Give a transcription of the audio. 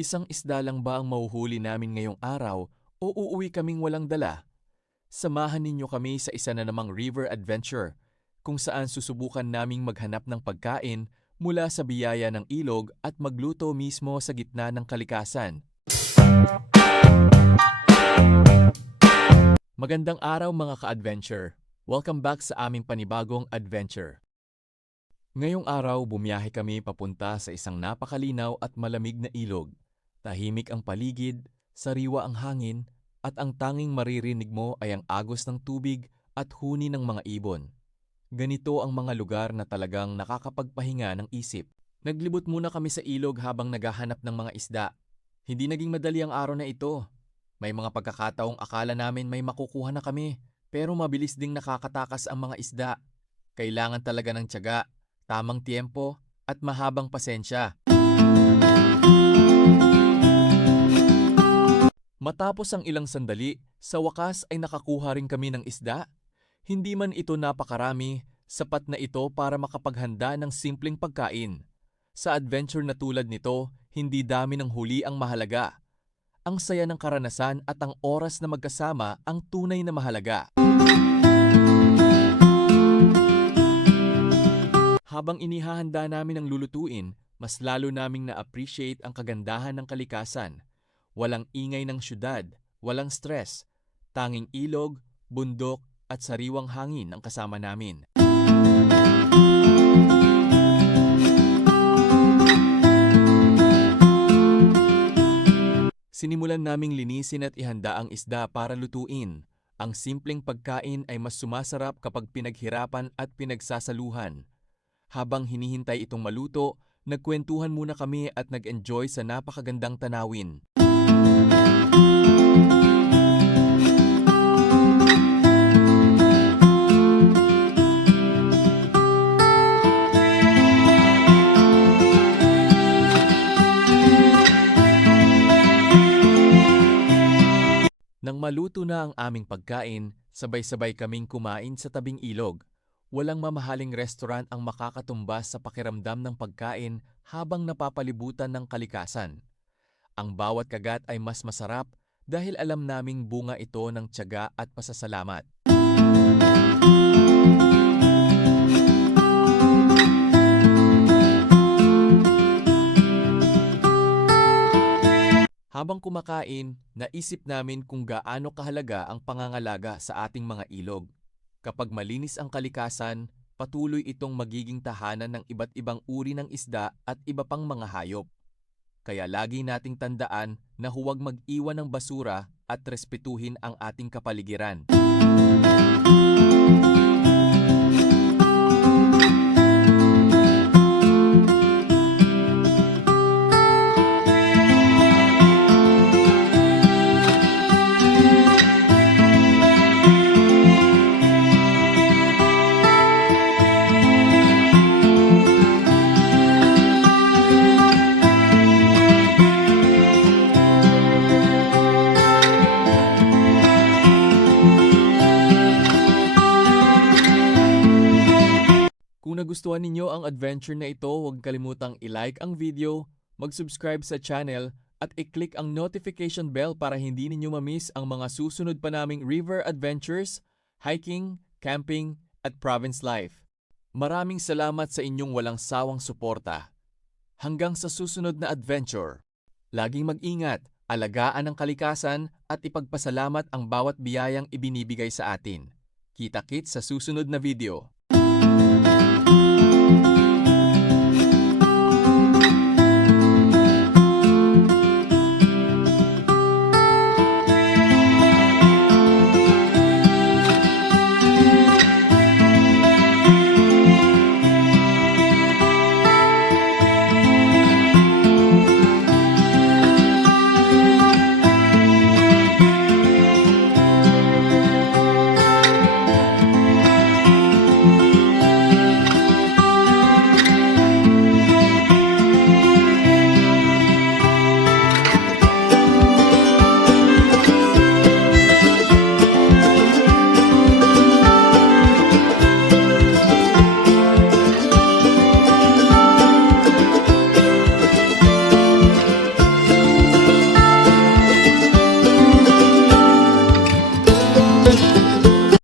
Isang isda lang ba ang mahuhuli namin ngayong araw o uuwi kaming walang dala? Samahan ninyo kami sa isa na namang river adventure kung saan susubukan naming maghanap ng pagkain mula sa biyaya ng ilog at magluto mismo sa gitna ng kalikasan. Magandang araw mga ka-adventure! Welcome back sa aming panibagong adventure. Ngayong araw bumiyahe kami papunta sa isang napakalinaw at malamig na ilog. Tahimik ang paligid, sariwa ang hangin, at ang tanging maririnig mo ay ang agos ng tubig at huni ng mga ibon. Ganito ang mga lugar na talagang nakakapagpahinga ng isip. Naglibot muna kami sa ilog habang naghahanap ng mga isda. Hindi naging madali ang araw na ito. May mga pagkakataong akala namin may makukuha na kami, pero mabilis ding nakakatakas ang mga isda. Kailangan talaga ng tiyaga, tamang tiempo, at mahabang pasensya. Matapos ang ilang sandali, sa wakas ay nakakuha rin kami ng isda. Hindi man ito napakarami, sapat na ito para makapaghanda ng simpleng pagkain. Sa adventure na tulad nito, hindi dami ng huli ang mahalaga. Ang saya ng karanasan at ang oras na magkasama ang tunay na mahalaga. Habang inihahanda namin ang lulutuin, mas lalo naming na-appreciate ang kagandahan ng kalikasan. Walang ingay ng syudad, walang stress, tanging ilog, bundok at sariwang hangin ang kasama namin. Sinimulan naming linisin at ihanda ang isda para lutuin. Ang simpleng pagkain ay mas sumasarap kapag pinaghirapan at pinagsasaluhan. Habang hinihintay itong maluto, nagkwentuhan muna kami at nag-enjoy sa napakagandang tanawin. Nang maluto na ang aming pagkain, sabay-sabay kaming kumain sa tabing ilog. Walang mamahaling restaurant ang makakatumbas sa pakiramdam ng pagkain habang napapalibutan ng kalikasan. Ang bawat kagat ay mas masarap dahil alam naming bunga ito ng tiyaga at pasasalamat. Habang kumakain, naisip namin kung gaano kahalaga ang pangangalaga sa ating mga ilog. Kapag malinis ang kalikasan, patuloy itong magiging tahanan ng iba't ibang uri ng isda at iba pang mga hayop. Kaya lagi nating tandaan na huwag mag-iwan ng basura at respetuhin ang ating kapaligiran. Kung nagustuhan ninyo ang adventure na ito, huwag kalimutang i-like ang video, mag-subscribe sa channel, at i-click ang notification bell para hindi ninyo ma-miss ang mga susunod pa naming river adventures, hiking, camping, at province life. Maraming salamat sa inyong walang sawang suporta. Hanggang sa susunod na adventure. Laging mag-ingat, alagaan ang kalikasan, at ipagpasalamat ang bawat biyayang ibinibigay sa atin. Kita-kits sa susunod na video.